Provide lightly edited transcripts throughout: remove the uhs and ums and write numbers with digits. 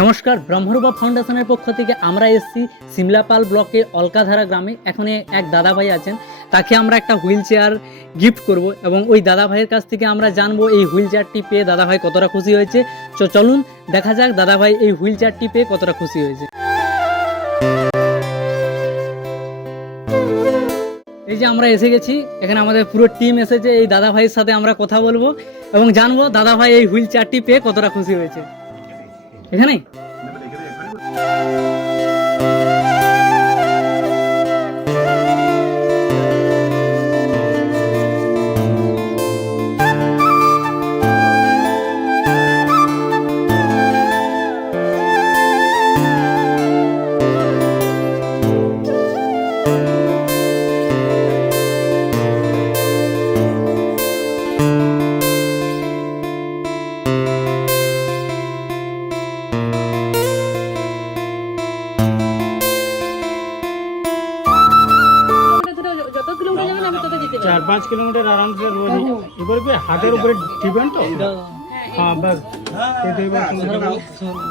নমস্কার, ব্রহ্মরূপা ফাউন্ডেশনের পক্ষ থেকে আমরা এসেছি সিমলাপাল ব্লকে অলকাধারা গ্রামে। এখানে এক দাদা ভাই আছেন, তাকে আমরা একটা হুইল চেয়ার গিফট করব এবং ওই দাদা ভাইয়ের কাছ থেকে আমরা জানবো এই হুইল চেয়ারটি পেয়ে দাদা ভাই কতটা খুশি হয়েছে। চলুন দেখা যাক দাদা ভাই এই হুইল চেয়ারটি পেয়ে কতটা খুশি হয়েছে। এই যে আমরা এসে গেছি, এখানে আমাদের পুরো টিম এসেছে। এই দাদা ভাইয়ের সাথে আমরা কথা বলবো এবং জানবো দাদা ভাই এই হুইল চেয়ারটি পেয়ে কতটা খুশি হয়েছে। এখানে चार 5 किलोमीटर आराम से रोज इधर पे हाटेर ऊपर डिपेंड तो हाँ बस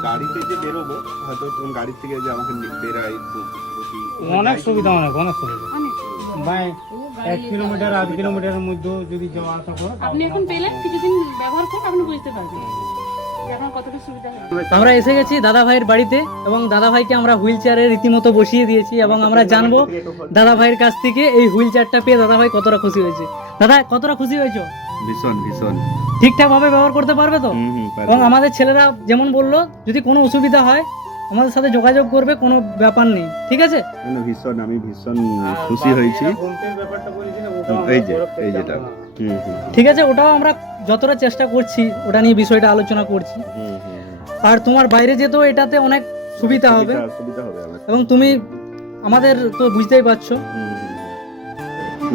গাড়িতে যে বেরোবো হয়তো তখন গাড়ি থেকে যে আমাকে বেরাই অনেক সুবিধা অনেক সুবিধা ভাই 1 কিলোমিটার 8 কিলোমিটারের মধ্যে যদি যাওয়া আসা করো আপনি এখন পেলে কিছুদিন ব্যবহার করুন, আপনি বুঝতে পারবেন যে আপনার কতটা সুবিধা হবে। আমরা এসে গেছি দাদা ভাইয়ের বাড়িতে এবং দাদা ভাইকে আমরা হুইল চেয়ারে রীতিমতো বসিয়ে দিয়েছি এবং আমরা জানবো দাদা ভাইয়ের কাছ থেকে এই হুইল চেয়ারটা পেয়ে দাদা ভাই কতটা খুশি হয়েছে। দাদা কতটা খুশি হয়েছো? ভীষণ ভীষণ ঠিকঠাক ভাবে ব্যবহার করতে পারবে তো? পারবো। এবং আমাদের ছেলেরা যেমন বললো যদি কোনো অসুবিধা হয় আমাদের সাথে যোগাযোগ করবে, কোনো ব্যাপার নেই, ঠিক আছে? মানে ভীষণ আমি ভীষণ খুশি হয়েছি। এই যেটা ঠিক আছে, ওটাও আমরা যতটা চেষ্টা করছি ওটা নিয়ে বিষয়টা আলোচনা করছি। আর তোমার বাইরে যেতেও এটাতে অনেক সুবিধা হবে সুবিধা হবে আমার। এবং তুমি আমাদের তো বুঝতেই পারছো।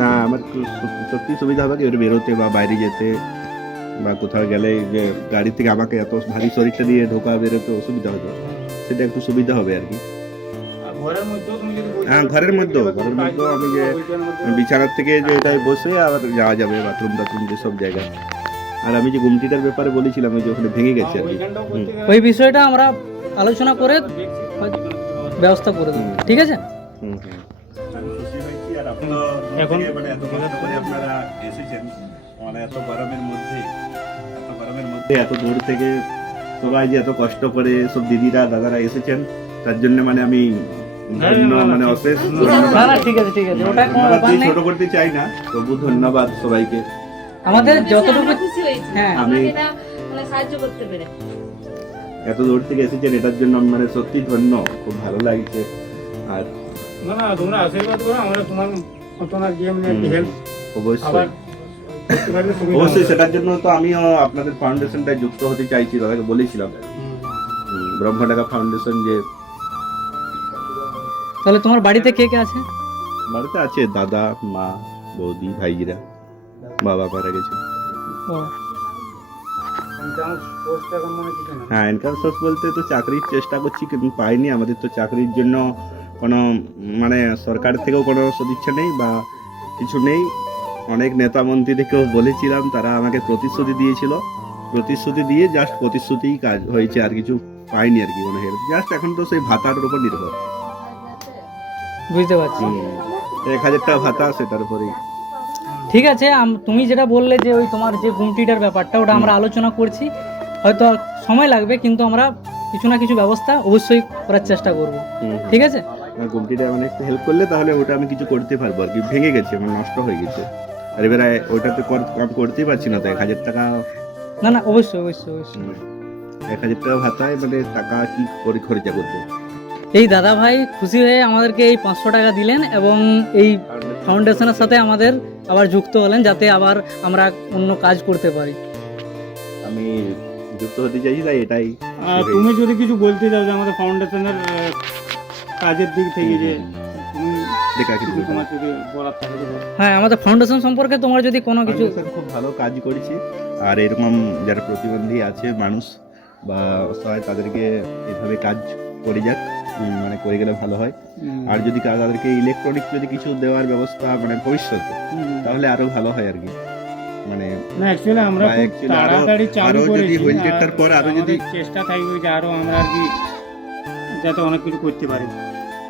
না আমার সত্যি সুবিধা হবে কি বেরোতে বা বাইরে যেতে বা কোথাও গেলে যে গাড়ি থেকে আমাকে এত ভারী শরীরটা দিয়ে ঢোকা বেরোতে অসুবিধা হতো, সেটা একটু সুবিধা হবে আর কি। হ্যাঁ ঘরের মধ্যেও আমি যে বিছানার থেকে যে ওটাই বসে আবার যাওয়া যাবে বাথরুম টাথরুম যেসব জায়গায়। আর আমি যে গুমটিটার ব্যাপারে বলেছিলাম ওই যে ওখানে ভেঙে গেছে আর কি, ওই বিষয়টা আমরা আলোচনা করে ব্যবস্থা করে দেবো, ঠিক আছে? এখন মানে এত কষ্ট করে আপনারা এসেছেন, মানে এত গরমের মধ্যে এত দূর থেকে সবাই যে এত কষ্ট করে সব দিদিরা দাদারা এসেছেন তার জন্য মানে আমি মানে অশেষ ঠিক আছে ওটা কোনো ব্যাপার নেই। ছোট করতে চাই না, তবু ধন্যবাদ সবাইকে। আমাদের যতটুকু খুশি হয়েছি হ্যাঁ আমি এটা মানে সাহায্য করতে পেরে। এত দূর থেকে এসেছেন এটার জন্য আমি মানে সত্যি ধন্য, খুব ভালো লাগছে। আর না তোমরা আশীর্বাদ করো আমরা তোমার গেম নিয়ে হেল্প অবশ্যই অবশ্যই সেটার জন্য তো আমিও আপনাদের ফাউন্ডেশনটায় যুক্ত হতে চাইছি, দাদাকে বলেছিলাম ব্রহ্মটাকা ফাউন্ডেশন যে। তাহলে তোমার বাড়িতে কে কে আছে? বাড়িতে আছে দাদা মা বৌদি ভাইজিরা, বাবা মারা গেছে। হ্যাঁ ইনকাম সোর্স বলতে তো চাকরির চেষ্টা করছি কিন্তু পাইনি। আমাদের তো চাকরির জন্য কোনো মানে সরকার থেকেও কোনো সদিচ্ছা নেই বা কিছু নেই। অনেক নেতা মন্ত্রীদেরকেও বলেছিলাম, তারা আমাকে প্রতিশ্রুতি দিয়েছিল, প্রতিশ্রুতি দিয়ে জাস্ট প্রতিশ্রুতিই কাজ হয়েছে, আর কিছু পাইনি আর কি। মানে জাস্ট এখন তো সেই ভাতার উপর নির্ভর। বুঝতে পারছি। 1000 টাকা ভাতা সেটার উপরেই। ঠিক আছে, তুমি যেটা বললে যে ওই তোমার যে গুমটিটার ব্যাপারটা ওটা আমরা আলোচনা করছি, হয়তো সময় লাগবে কিন্তু আমরা কিছু না কিছু ব্যবস্থা অবশ্যই করার চেষ্টা করব, ঠিক আছে? গুমটিটা মানে একটু হেল্প করলে তাহলে ওটা আমি কিছু করতে পারবো আর কি। ভেঙে গেছে মানে নষ্ট হয়ে গেছে, আর এবারে ওইটাতে কাম করতেই পারছি না। তো 1000 টাকা না অবশ্যই 1000 টাকা ভাতায় মানে টাকা কি করে খরচা করবো। এই দাদা ভাই খুশি হয়ে আমাদেরকে এই 500 টাকা দিলেন এবং এই ফাউন্ডেশনের সাথে আমাদের আবার যুক্ত হলেন যাতে আবার আমরা অন্য কাজ করতে পারি। আমি যুক্ত হতে চাইছি তাই এটাই। তুমি যদি কিছু বলতে চাও যে আমাদের ফাউন্ডেশনের কাজের দিক থেকে যে তোমার যদি বলার থাকে। হ্যাঁ, আমাদের ফাউন্ডেশন সম্পর্কে তোমার যদি কোনো কিছু। খুব ভালো কাজ করেছি, আর এরকম যারা প্রতিবন্ধী আছে মানুষ বা অসহায় তাদেরকে এভাবে কাজ করে যাক, মানে করে গেলে ভালো হয়। আর যদি তাদেরকে ইলেকট্রনিক যদি কিছু দেওয়ার ব্যবস্থা মানে ভবিষ্যতে তাহলে আরো ভালো হয় আর কি। মানে না অ্যাকচুয়ালি আমরা বা খুব actually তাড়াতাড়ি চালু আরো যদি করেছি হুইল চেয়ারটার পর আরো যদি আমাদের চেষ্টা থাকবে যে আরো আমরা আর কি যাতে অনেক কিছু করতে পারি।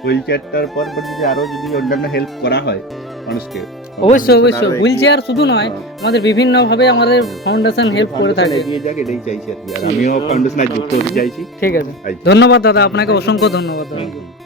হুইল চেয়ারটার পর যদি আরো যদি অন্যান্য হেল্প করা হয় মানুষকে, অবশ্যই অবশ্যই আরো হুইল এগিয়ে- চেয়ার শুধু নয়, হ্যাঁ। আমাদের বিভিন্নভাবে আমাদের ফাউন্ডেশন হেল্প করে থাকে। এগিয়ে যাক এটাই চাইছি আর কি। আর আমিও ফাউন্ডেশনে যুক্ত হতে চাইছি। ঠিক আছে, আই। ধন্যবাদ দাদা, আপনাকে অসংখ্য ধন্যবাদ দাদা। হুম।